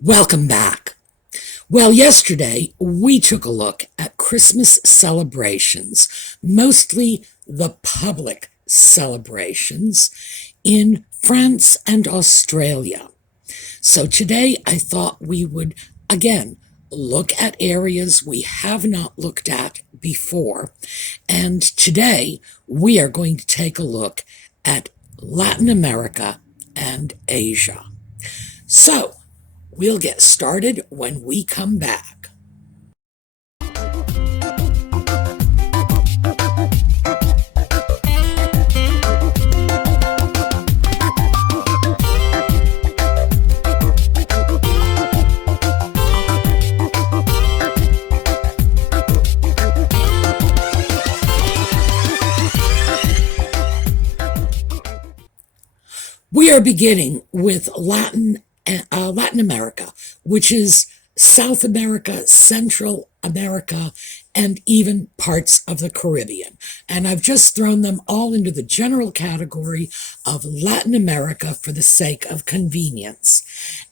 Welcome back. Well, yesterday we took a look at Christmas celebrations, mostly the public celebrations in France and Australia. So today I thought we would again look at areas we have not looked at before. And today we are going to take a look at Latin America and Asia. So, we'll get started when we come back. We are beginning with Latin America, which is South America, Central America, and even parts of the Caribbean. And I've just thrown them all into the general category of Latin America for the sake of convenience.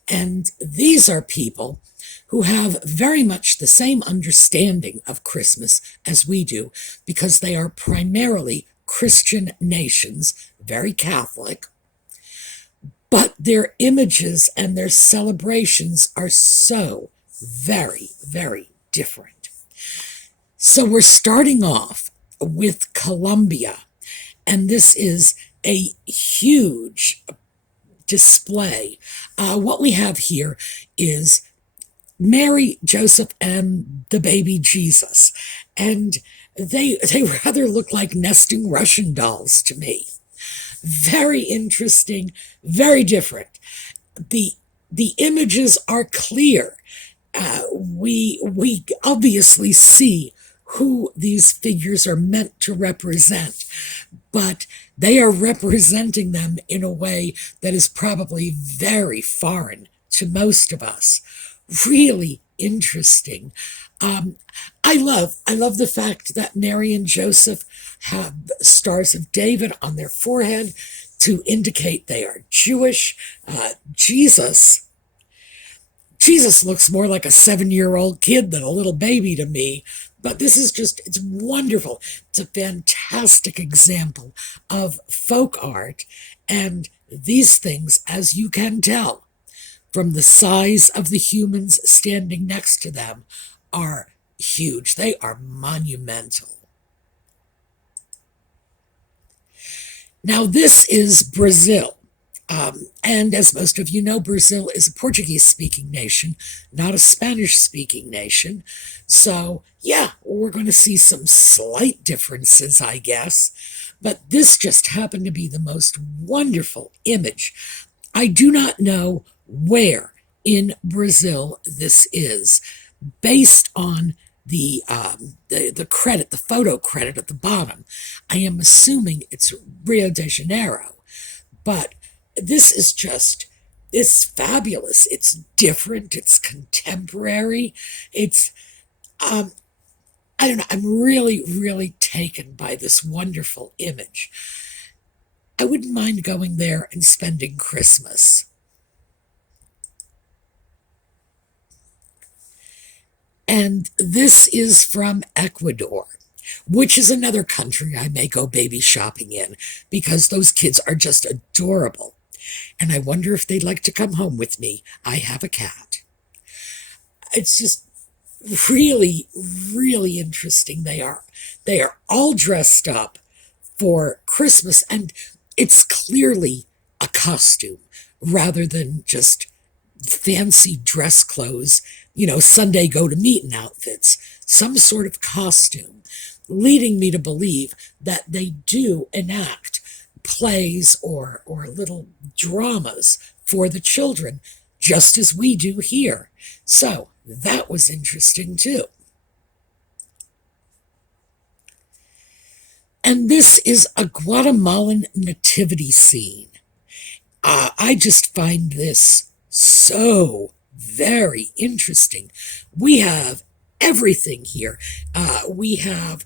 And these are people who have very much the same understanding of Christmas as we do, because they are primarily Christian nations, very Catholic, but their images and their celebrations are so very, very different. So we're starting off with Colombia, and this is a huge display. What we have here is Mary, Joseph, and the baby Jesus, and they rather look like nesting Russian dolls to me. Very interesting, very different. The images are clear. We obviously see who these figures are meant to represent, but they are representing them in a way that is probably very foreign to most of us. Really interesting. I love the fact that Mary and Joseph have stars of David on their forehead to indicate they are Jewish. Jesus looks more like a 7-year-old kid than a little baby to me. But this is it's wonderful. It's a fantastic example of folk art. And these things, as you can tell, from the size of the humans standing next to them, are huge. They are monumental. Now, this is Brazil. And as most of you know, Brazil is a Portuguese-speaking nation, not a Spanish-speaking nation. So, yeah, we're going to see some slight differences, I guess. But this just happened to be the most wonderful image. I do not know where in Brazil this is, based on the credit, the photo credit at the bottom. I am assuming it's Rio de Janeiro, but this is it's fabulous. It's different. It's contemporary. It's, I don't know. I'm really, really taken by this wonderful image. I wouldn't mind going there and spending Christmas. And this is from Ecuador, which is another country I may go baby shopping in, because those kids are just adorable. And I wonder if they'd like to come home with me. I have a cat. It's just really, really interesting. They are all dressed up for Christmas, and it's clearly a costume rather than just fancy dress clothes, Sunday go to meeting outfits, some sort of costume, leading me to believe that they do enact plays or little dramas for the children, just as we do here. So that was interesting too. And this is a Guatemalan nativity scene. I just find this so very interesting. We have everything here. We have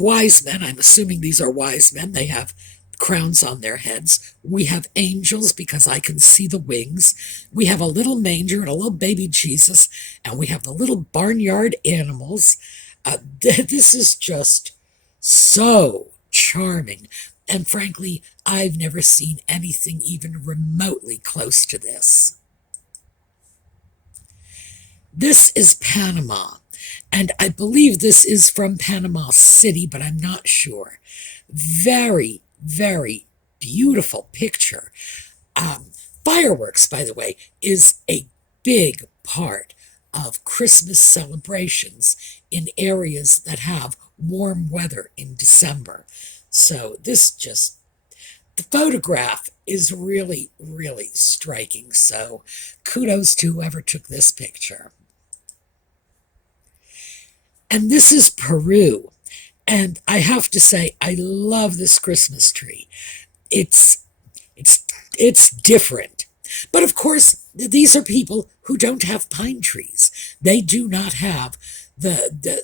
wise men. I'm assuming these are wise men. They have crowns on their heads. We have angels because I can see the wings. We have a little manger and a little baby Jesus, and we have the little barnyard animals. This is just so charming. And frankly, I've never seen anything even remotely close to this. This is Panama, and I believe this is from Panama City, but I'm not sure. Very, very beautiful picture. Fireworks, by the way, is a big part of Christmas celebrations in areas that have warm weather in December. So the photograph is really, really striking. So kudos to whoever took this picture. And this is Peru. And I have to say, I love this Christmas tree. It's different. But of course, these are people who don't have pine trees. They do not have the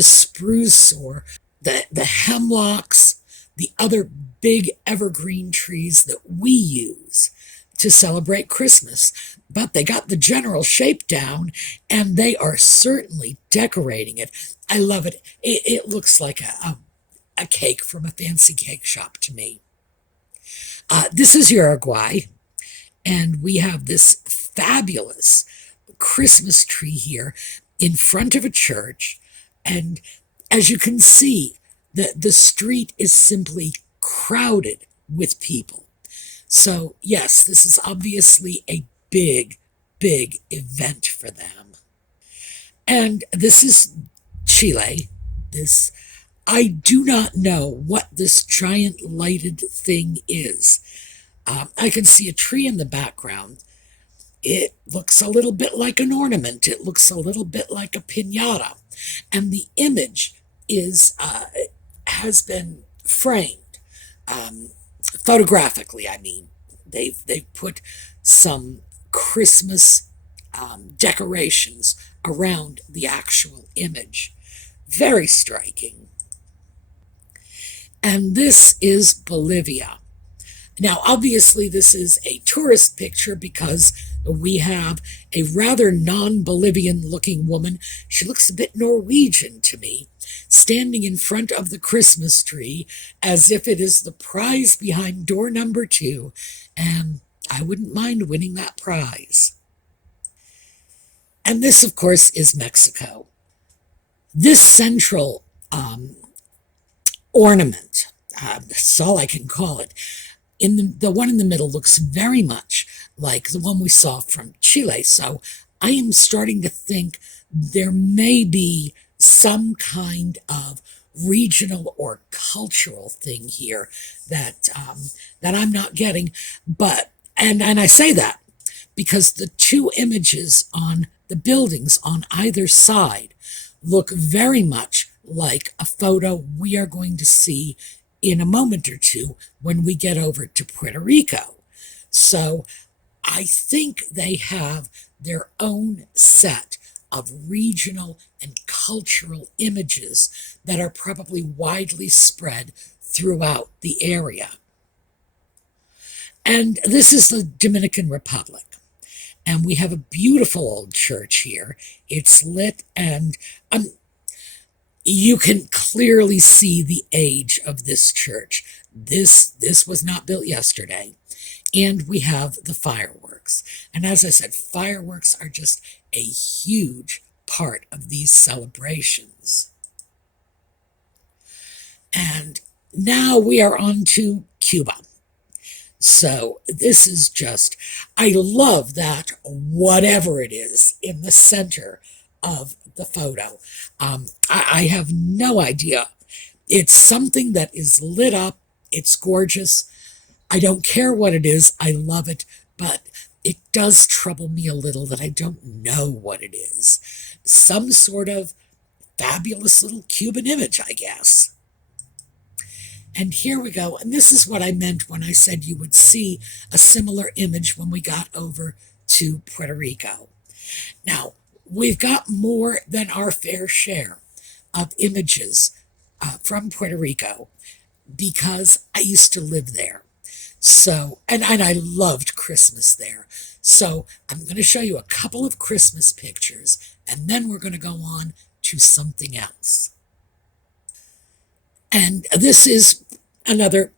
spruce or the hemlocks, the other big evergreen trees that we use to celebrate Christmas. But they got the general shape down, and they are certainly decorating it. I love it. It looks like a cake from a fancy cake shop to me. This is Uruguay, and we have this fabulous Christmas tree here in front of a church. And as you can see, the street is simply crowded with people. So yes, this is obviously a big, big event for them. And this is Chile. I do not know what this giant lighted thing is. I can see a tree in the background. It looks a little bit like an ornament. It looks a little bit like a piñata. And the image has been framed, photographically, I mean. They've put some Christmas decorations around the actual image. Very striking. And this is Bolivia. Now, obviously, this is a tourist picture because we have a rather non-Bolivian looking woman. She looks a bit Norwegian to me, standing in front of the Christmas tree as if it is the prize behind door number 2, and I wouldn't mind winning that prize. And this, of course, is Mexico. This central ornament, that's all I can call it, the one in the middle looks very much like the one we saw from Chile. So I am starting to think there may be some kind of regional or cultural thing here that I'm not getting. But and I say that because the two images on the buildings on either side look very much like a photo we are going to see in a moment or two when we get over to Puerto Rico. So I think they have their own set of regional and cultural images that are probably widely spread throughout the area. And this is the Dominican Republic. And we have a beautiful old church here. It's lit, and you can clearly see the age of this church. This was not built yesterday. And we have the fireworks. And as I said, fireworks are just a huge part of these celebrations. And now we are on to Cuba. So this is just, I love that whatever it is in the center of the photo. I have no idea. It's something that is lit up. It's gorgeous. I don't care what it is. I love it. But it does trouble me a little that I don't know what it is. Some sort of fabulous little Cuban image, I guess. And here we go. And this is what I meant when I said you would see a similar image when we got over to Puerto Rico. Now, we've got more than our fair share of images from Puerto Rico. because I used to live there. So, and I loved Christmas there. So I'm going to show you a couple of Christmas pictures, and then we're going to go on to something else. And this is another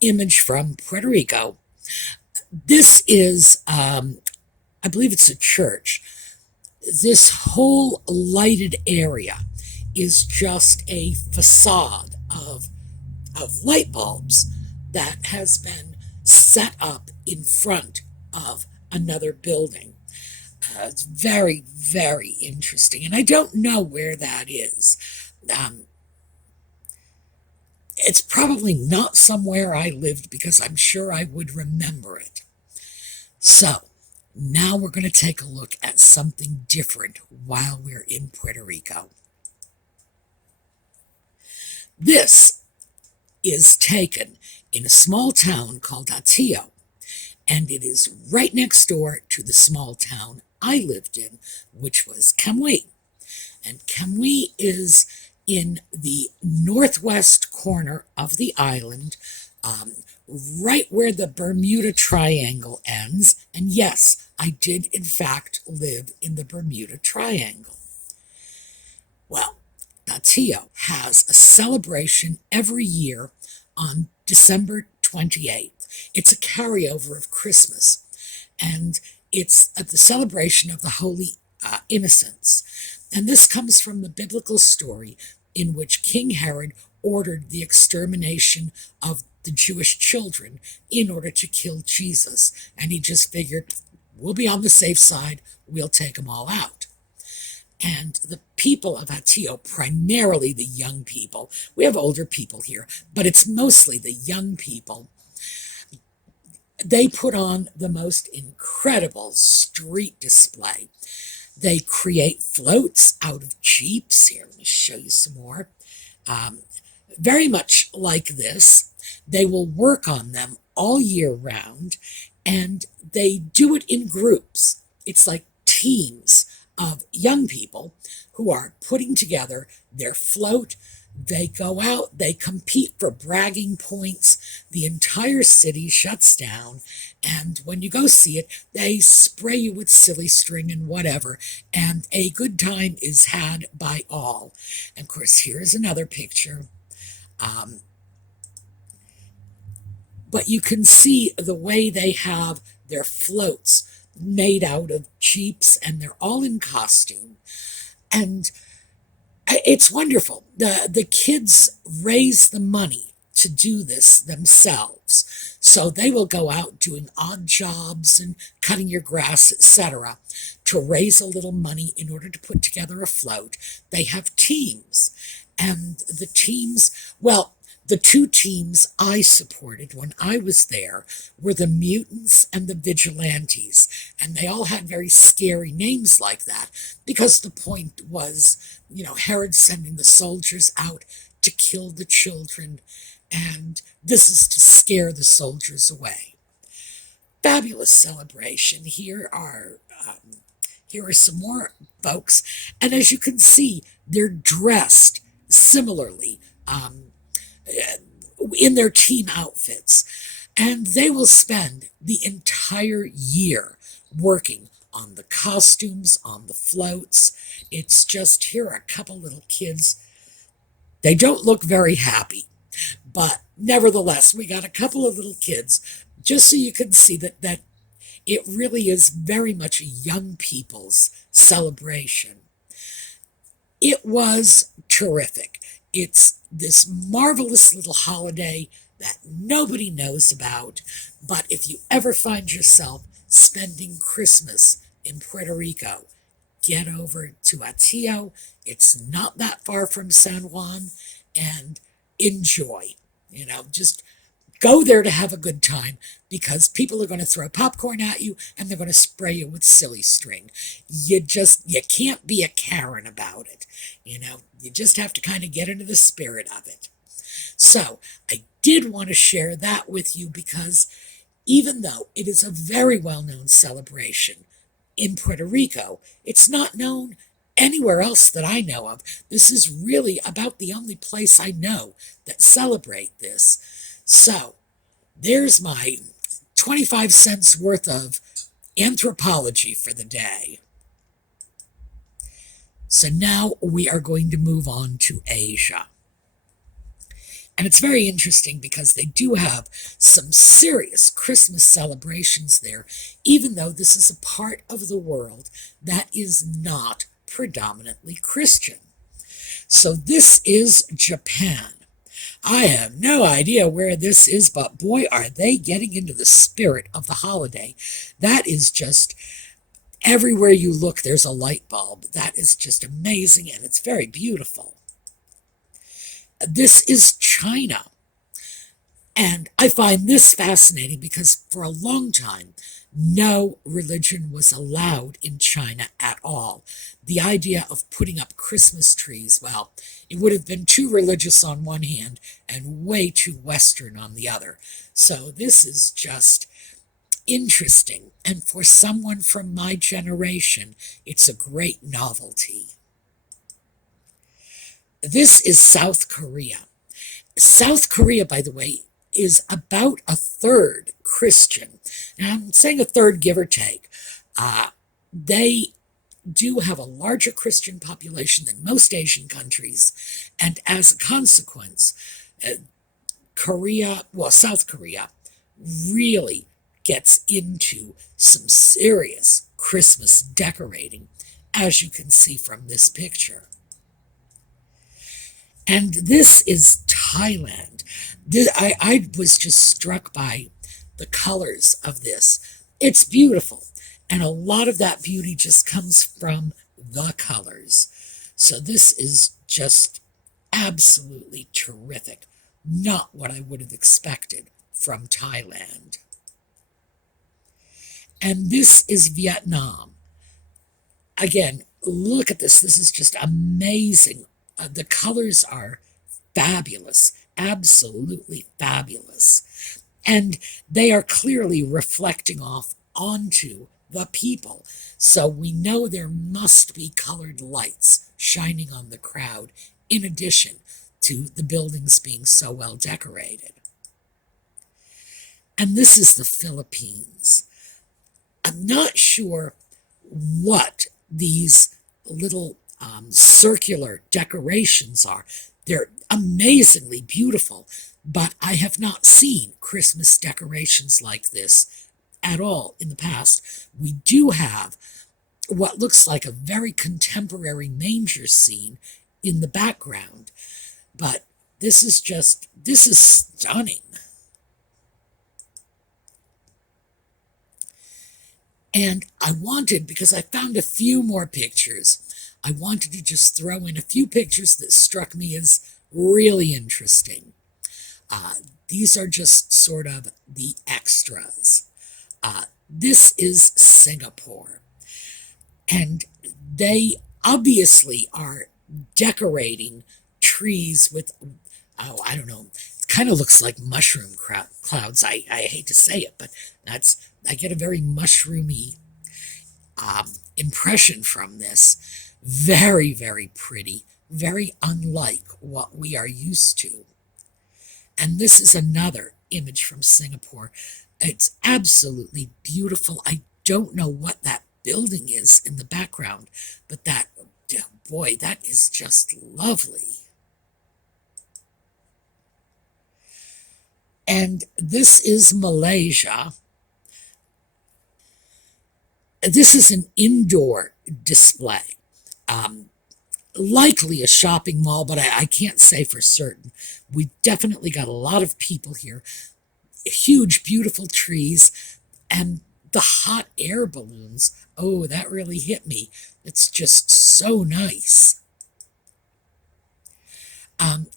image from Puerto Rico. This is, I believe it's a church. This whole lighted area is just a facade of light bulbs that has been set up in front of another building. It's very, very interesting. And I don't know where that is. It's probably not somewhere I lived because I'm sure I would remember it. So now we're going to take a look at something different while we're in Puerto Rico. This is taken in a small town called Audie, and it is right next door to the small town I lived in, which was Camui. And Camui is in the northwest corner of the island, right where the Bermuda Triangle ends. And yes, I did in fact live in the Bermuda Triangle. Well, Audie has a celebration every year on December 28th. It's a carryover of Christmas, and it's the celebration of the Holy Innocents. And this comes from the biblical story in which King Herod ordered the extermination of the Jewish children in order to kill Jesus. And he just figured, we'll be on the safe side, we'll take them all out. And the people of Audie, primarily the young people, we have older people here, but it's mostly the young people, they put on the most incredible street display. They create floats out of Jeeps. Here, let me show you some more. Very much like this. They will work on them all year round, and they do it in groups. It's like teams of young people who are putting together their float. They go out, they compete for bragging points. The entire city shuts down, and when you go see it, they spray you with silly string and whatever, and a good time is had by all. And of course, here's another picture. But you can see the way they have their floats made out of Jeeps, and they're all in costume. And it's wonderful. The kids raise the money to do this themselves. So they will go out doing odd jobs and cutting your grass, etc., to raise a little money in order to put together a float. They have teams. And the teams, well, the two teams I supported when I was there were the mutants and the vigilantes. And they all had very scary names like that because the point was, Herod sending the soldiers out to kill the children. And this is to scare the soldiers away. Fabulous celebration. Here are some more folks. And as you can see, they're dressed similarly. In their team outfits, and they will spend the entire year working on the costumes, on the floats. It's just, here are a couple little kids. They don't look very happy, but nevertheless, we got a couple of little kids, just so you can see that it really is very much a young people's celebration. It was terrific. It's this marvelous little holiday that nobody knows about, but if you ever find yourself spending Christmas in Puerto Rico, get over to Audie. It's not that far from San Juan, and enjoy. Just go there to have a good time, because people are going to throw popcorn at you and they're going to spray you with silly string. You can't be a Karen about it. You just have to kind of get into the spirit of it. So I did want to share that with you because even though it is a very well-known celebration in Puerto Rico, it's not known anywhere else that I know of. This is really about the only place I know that celebrate this. So there's my 25 cents worth of anthropology for the day. So now we are going to move on to Asia. And it's very interesting because they do have some serious Christmas celebrations there, even though this is a part of the world that is not predominantly Christian. So this is Japan. I have no idea where this is, but boy, are they getting into the spirit of the holiday. That is just, everywhere you look, there's a light bulb. That is just amazing, and it's very beautiful. This is China. And I find this fascinating because for a long time, no religion was allowed in China at all. The idea of putting up Christmas trees, well, it would have been too religious on one hand and way too Western on the other. So this is just interesting. And for someone from my generation, it's a great novelty. This is South Korea. South Korea, by the way, is about a third Christian. Now, I'm saying a third, give or take. They do have a larger Christian population than most Asian countries, and as a consequence, South Korea really gets into some serious Christmas decorating, as you can see from this picture. And this is Thailand. I was just struck by the colors of this. It's beautiful. And a lot of that beauty just comes from the colors. So this is just absolutely terrific. Not what I would have expected from Thailand. And this is Vietnam. Again, look at this. This is just amazing. The colors are fabulous, absolutely fabulous. And they are clearly reflecting off onto the people. So we know there must be colored lights shining on the crowd in addition to the buildings being so well decorated. And this is the Philippines. I'm not sure what these little circular decorations are. They're amazingly beautiful, but I have not seen Christmas decorations like this at all in the past. We do have what looks like a very contemporary manger scene in the background, but this is stunning. And I wanted, because I found a few more pictures, I wanted to just throw in a few pictures that struck me as really interesting. These are just sort of the extras. This is Singapore. And they obviously are decorating trees with, I don't know, it kind of looks like mushroom clouds. I hate to say it, but I get a very mushroomy impression from this. Very, very pretty, very unlike what we are used to. And this is another image from Singapore. It's absolutely beautiful. I don't know what that building is in the background, but boy, that is just lovely. And this is Malaysia. This is an indoor display. Likely a shopping mall, but I can't say for certain. We've definitely got a lot of people here. Huge, beautiful trees, and the hot air balloons. Oh, that really hit me. It's just so nice.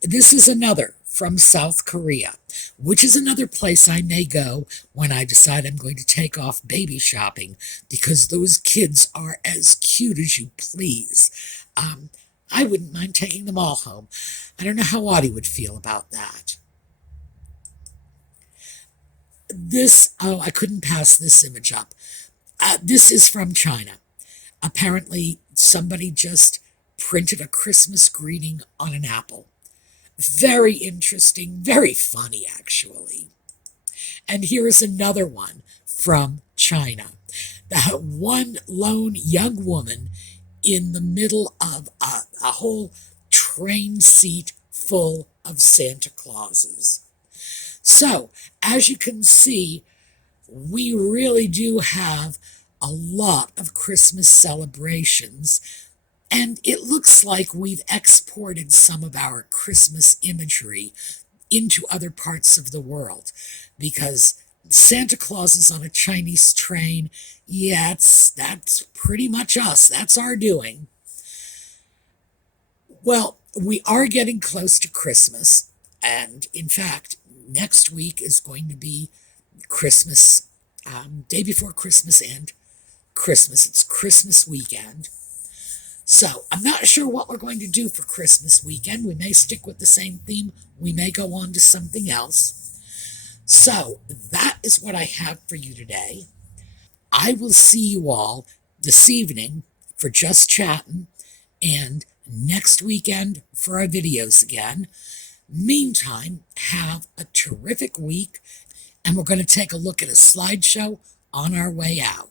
This is another from South Korea, which is another place I may go when I decide I'm going to take off baby shopping, because those kids are as cute as you please. I wouldn't mind taking them all home. I don't know how Audie would feel about that. I couldn't pass this image up. This is from China. Apparently, somebody just printed a Christmas greeting on an apple. Very interesting, very funny, actually. And here is another one from China. That one lone young woman in the middle of a whole train seat full of Santa Clauses. So, as you can see, we really do have a lot of Christmas celebrations, and it looks like we've exported some of our Christmas imagery into other parts of the world, because Santa Claus is on a Chinese train. Yeah, that's pretty much us. That's our doing. Well, we are getting close to Christmas, and in fact, next week is going to be Christmas, day before Christmas and Christmas. It's Christmas weekend. So I'm not sure what we're going to do for Christmas weekend. We may stick with the same theme. We may go on to something else. So that is what I have for you today. I will see you all this evening for Just Chatting, and next weekend for our videos again. Meantime, have a terrific week, and we're going to take a look at a slideshow on our way out.